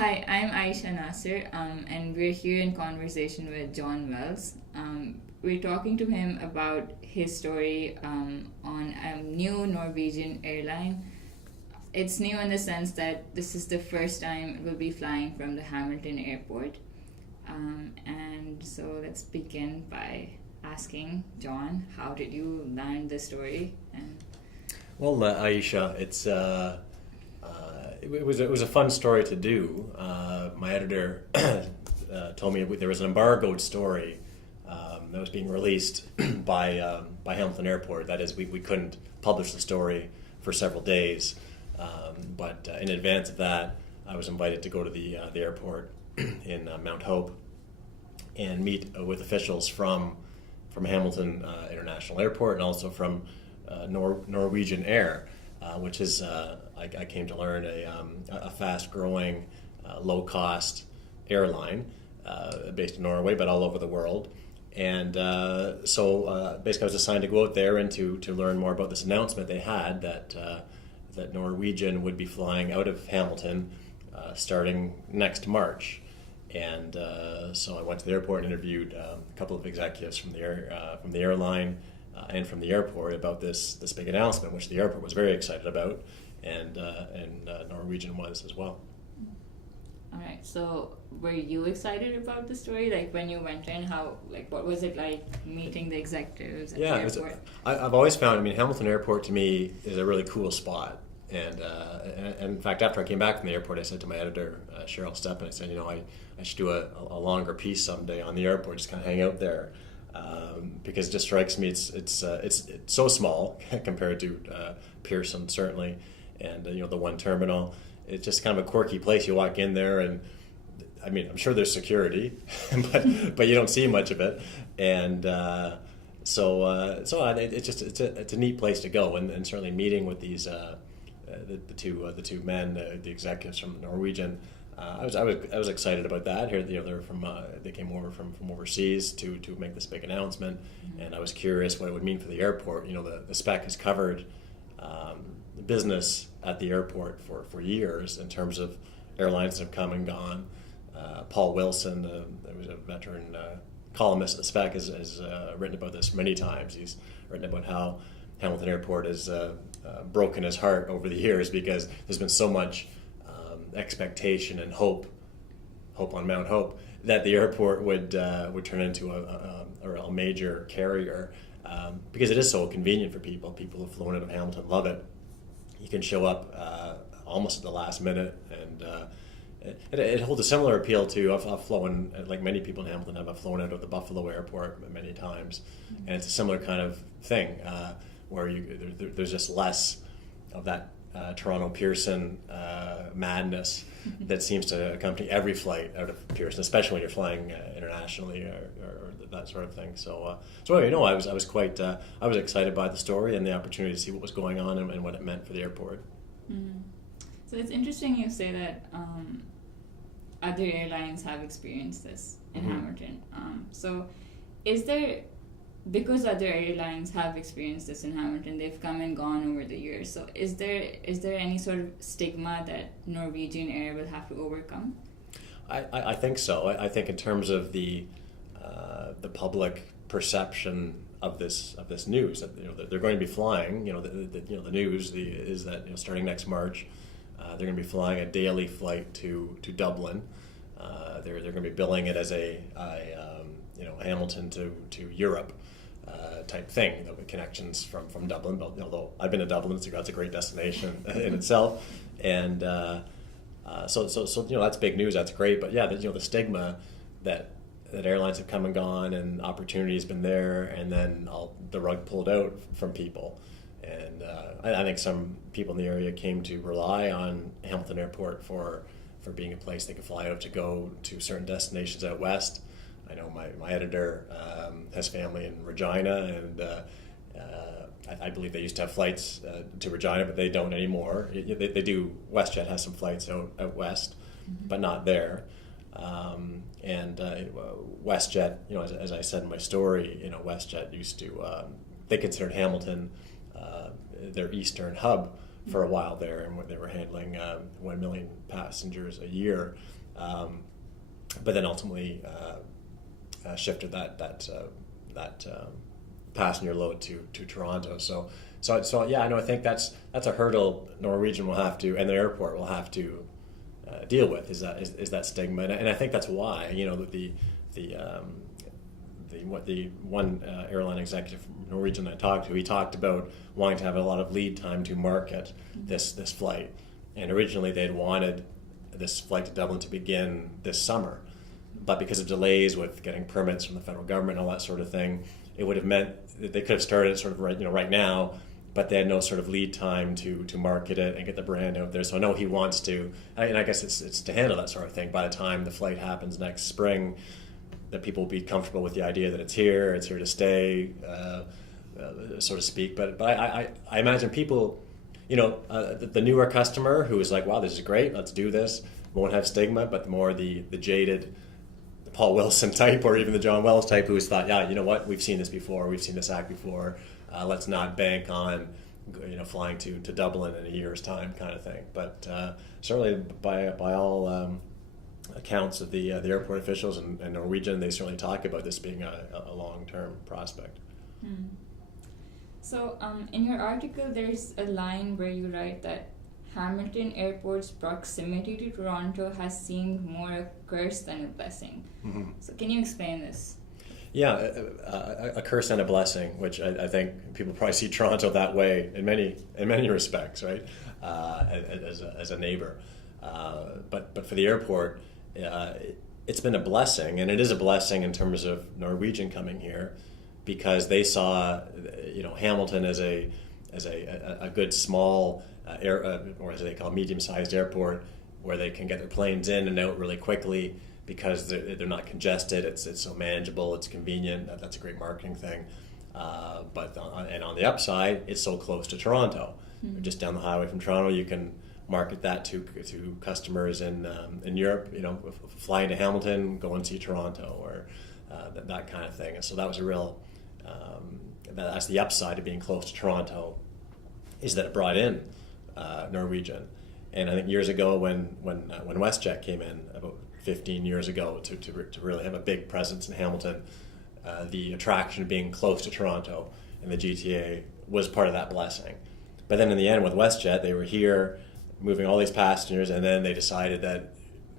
Hi, I'm Ayesha Nasir, and we're here in conversation with Jon Wells. We're talking to him about his story on a new Norwegian airline. It's new in the sense that this is the first time it will be flying from the Hamilton airport. And so let's begin by asking John, how did you learn the story? And Well, Aisha, it was a fun story to do. My editor told me there was an embargoed story that was being released by Hamilton Airport. That is, we couldn't publish the story for several days. But in advance of that, I was invited to go to the airport in Mount Hope and meet with officials from Hamilton International Airport and also from Norwegian Air, which is, I came to learn, a fast-growing, low-cost airline based in Norway, but all over the world. And so basically I was assigned to go out there and to learn more about this announcement they had that Norwegian would be flying out of Hamilton starting next March. And so I went to the airport and interviewed a couple of executives from the airline and from the airport about this big announcement, which the airport was very excited about, and Norwegian was as well. all right, so were you excited about the story? Like when you went in, what was it like meeting the executives at the airport? I've always found, Hamilton Airport to me is a really cool spot. And in fact, after I came back from the airport, I said to my editor, Cheryl Steppen, I said, I should do a longer piece someday on the airport, just kind of hang out there. Because it just strikes me it's so small compared to Pearson, certainly, and the one terminal. It's just kind of a quirky place. You walk in there, and I'm sure there's security, but you don't see much of it, and it's a neat place to go, and certainly meeting with these the two men, the executives from Norwegian. I was excited about that. Here, they're they came over from overseas to make this big announcement, and I was curious what it would mean for the airport. The spec has covered business at the airport for years in terms of airlines that have come and gone. Paul Wilson, who's a veteran columnist at the spec, has written about this many times. He's written about how Hamilton Airport has broken his heart over the years because there's been so much expectation and hope on Mount Hope that the airport would turn into a major carrier, because it is so convenient for people. People who've flown out of Hamilton love it. You can show up almost at the last minute, and it holds a similar appeal to, I've flown, like many people in Hamilton I've flown out of the Buffalo airport many times, and it's a similar kind of thing where there's just less of that Toronto Pearson madness that seems to accompany every flight out of Pearson, especially when you're flying internationally or that sort of thing. So I was excited by the story and the opportunity to see what was going on and what it meant for the airport. Mm-hmm. So it's interesting you say that other airlines have experienced this in Hamilton. So is there, because other airlines have experienced this in Hamilton, they've come and gone over the years. So is there any sort of stigma that Norwegian Air will have to overcome? I think so. I think in terms of the public perception of this news, that they're going to be flying. The news is that starting next March, they're going to be flying a daily flight to Dublin. They're going to be billing it as a Hamilton to Europe type thing, with connections from Dublin. But although I've been to Dublin, that's a great destination in itself, and so that's big news. That's great. But yeah, the stigma that airlines have come and gone, and opportunity has been there, and then the rug pulled out from people. And I think some people in the area came to rely on Hamilton Airport for being a place they could fly out to go to certain destinations out west. I know my editor has family in Regina, and I believe they used to have flights to Regina, but they don't anymore. They do. WestJet has some flights out west, but not there. And WestJet, as I said in my story, WestJet used to, they considered Hamilton their eastern hub for a while there, and they were handling 1 million passengers a year, but then ultimately shifted that passenger load to Toronto. So yeah, I think that's a hurdle Norwegian will have to, and the airport will have to deal with, is that stigma, and I think that's why the one airline executive from Norwegian I talked to, he talked about wanting to have a lot of lead time to market this flight, and originally they'd wanted this flight to Dublin to begin this summer, but because of delays with getting permits from the federal government and all that sort of thing, it would have meant that they could have started sort of right now, but they had no sort of lead time to market it and get the brand out there. So I know he wants to, and I guess it's to handle that sort of thing. By the time the flight happens next spring, that people will be comfortable with the idea that it's here to stay, so to speak. But I imagine people, the newer customer who is like, wow, this is great, let's do this, won't have stigma, but the more the jaded Paul Wilson type, or even the Jon Wells type, who's thought, yeah, you know what, we've seen this before, we've seen this act before, let's not bank on flying to Dublin in a year's time, kind of thing. But certainly by all accounts of the airport officials and Norwegian, they certainly talk about this being a long-term prospect. So in your article, there's a line where you write that Hamilton Airport's proximity to Toronto has seemed more a curse than a blessing. So can you explain this? Yeah, a curse and a blessing, which I think people probably see Toronto that way in many respects, right? As a neighbor, but for the airport, it's been a blessing, and it is a blessing in terms of Norwegian coming here, because they saw Hamilton as a good small or as they call medium-sized airport, where they can get their planes in and out really quickly because they're not congested. It's so manageable. It's convenient. That's a great marketing thing. But on the upside, it's so close to Toronto. Just down the highway from Toronto, you can market that to customers in Europe. Flying to Hamilton, go and see Toronto, or that kind of thing. And so that was a real. That's the upside of being close to Toronto, is that it brought in Norwegian. And I think years ago, when WestJet came in, about 15 years ago, to really have a big presence in Hamilton, the attraction of being close to Toronto and the GTA was part of that blessing. But then in the end, with WestJet, they were here moving all these passengers, and then they decided that,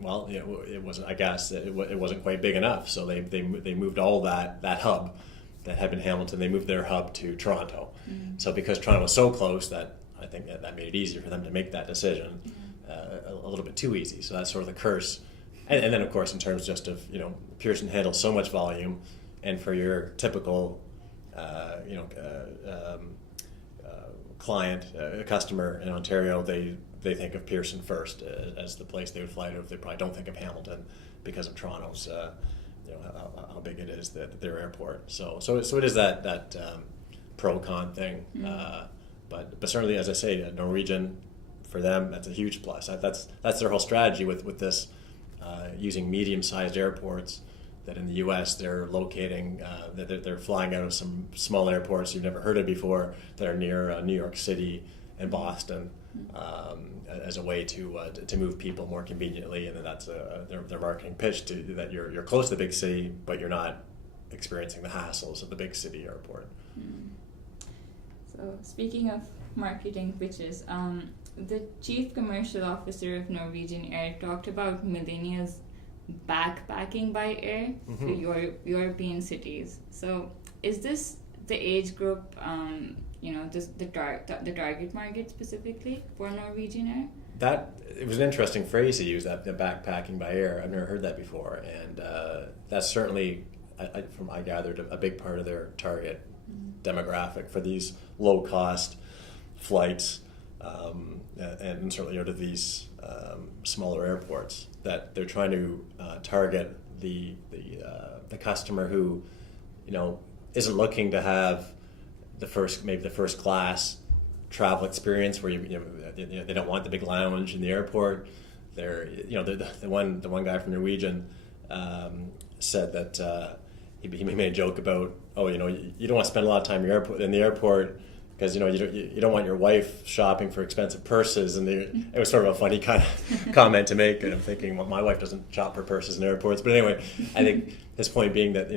well, it wasn't. I guess it wasn't quite big enough, so they moved all that hub that had been Hamilton. They moved their hub to Toronto. So because Toronto was so close, that I think that made it easier for them to make that decision, a little bit too easy. So that's sort of the curse. And then, of course, in terms just of, Pearson handles so much volume, and for your typical, client, customer in Ontario, they think of Pearson first as the place they would fly to. They probably don't think of Hamilton because of Toronto's, how big it is, their airport. So it is that pro-con thing. But certainly, as I say, Norwegian, for them, that's a huge plus. That's their whole strategy with this, using medium-sized airports. That in the U.S. they're locating, that they're flying out of some small airports you've never heard of before that are near New York City and Boston, as a way to move people more conveniently, and then that's their marketing pitch that you're close to the big city, but you're not experiencing the hassles of the big city airport. So speaking of marketing pitches, the chief commercial officer of Norwegian Air talked about millennials backpacking by air to European cities. So is this the age group, the target market specifically for Norwegian Air? It was an interesting phrase to use, that the backpacking by air. I've never heard that before, and that's certainly, I gathered, a big part of their target demographic for these low-cost flights, and certainly to these smaller airports, that they're trying to target the customer who, isn't looking to have the first class travel experience where they don't want the big lounge in the airport. They're the one guy from Norwegian said that he made a joke about, you don't want to spend a lot of time in the airport because you don't want your wife shopping for expensive purses, and it was sort of a funny kind of comment to make. And I'm thinking, well, my wife doesn't shop for purses in airports, but anyway, I think his point being that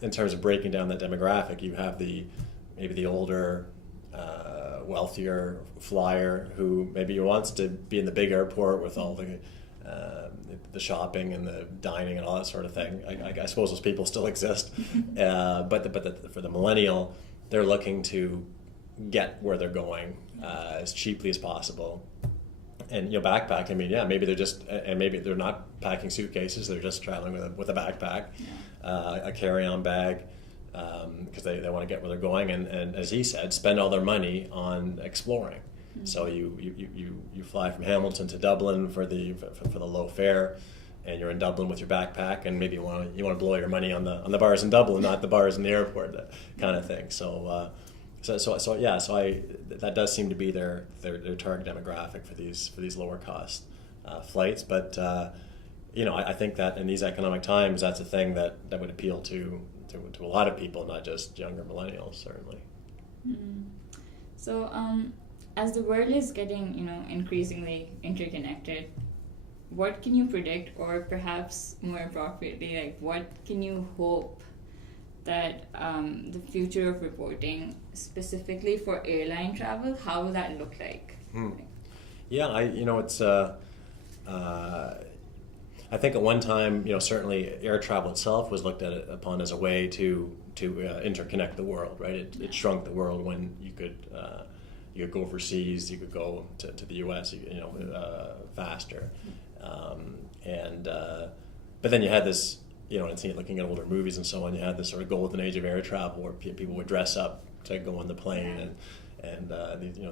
in terms of breaking down that demographic, you have maybe the older, wealthier flyer who maybe wants to be in the big airport with all the shopping and the dining and all that sort of thing. I suppose those people still exist, but for the millennial, they're looking to get where they're going as cheaply as possible. And backpack. I mean, yeah, maybe they're not packing suitcases. They're just traveling with a backpack, a carry-on bag, because they want to get where they're going. And as he said, spend all their money on exploring. Mm-hmm. So you fly from Hamilton to Dublin for the low fare, and you're in Dublin with your backpack, and maybe you want to blow your money on the bars in Dublin, not the bars in the airport, that kind of thing. So that does seem to be their target demographic for these lower cost flights. But I think that in these economic times, that's a thing that would appeal to a lot of people, not just younger millennials, certainly. Mm-hmm. So as the world is getting increasingly interconnected, what can you predict, or perhaps more appropriately, like what can you hope that the future of reporting, specifically for airline travel, how will that look like? Yeah, it's I think at one time, certainly air travel itself was looked upon as a way to interconnect the world, right? It shrunk the world when you could go overseas, you could go to the U.S. Faster, but then you had this. Looking at older movies and so on, you had this sort of golden age of air travel where people would dress up to go on the plane, and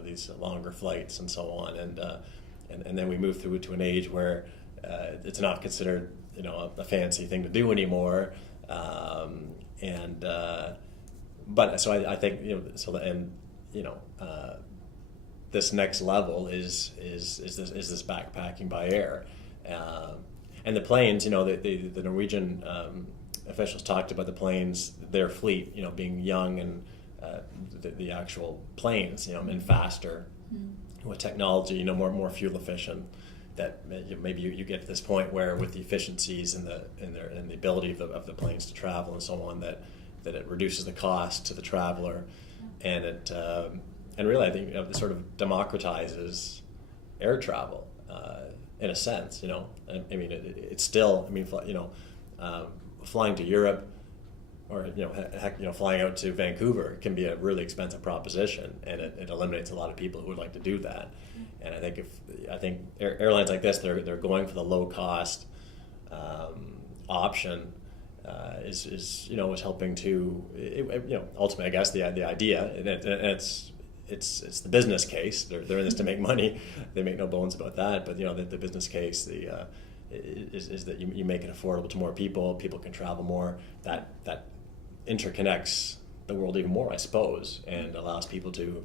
these longer flights and so on, and then we moved through to an age where it's not considered a fancy thing to do anymore, but so I think this next level is this backpacking by air. And the planes, the Norwegian officials talked about the planes, their fleet, being young, and the actual planes, and faster with technology, more fuel efficient. That maybe you get to this point where, with the efficiencies and the ability of the planes to travel and so on, that it reduces the cost to the traveler, and really I think it sort of democratizes air travel. In a sense, I mean, it's still, flying to Europe, or flying out to Vancouver can be a really expensive proposition, and it eliminates a lot of people who would like to do that. And I think airlines like this, they're going for the low cost option, is helping to ultimately, I guess, the idea, and it's the business case. They're in this to make money. They make no bones about that. But the business case is that you make it affordable to more people. People can travel more. That interconnects the world even more, I suppose, and allows people to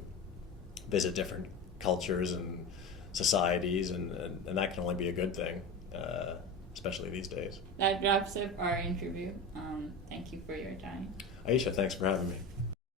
visit different cultures and societies, and that can only be a good thing, especially these days. That wraps up our interview. Thank you for your time. Ayesha, thanks for having me.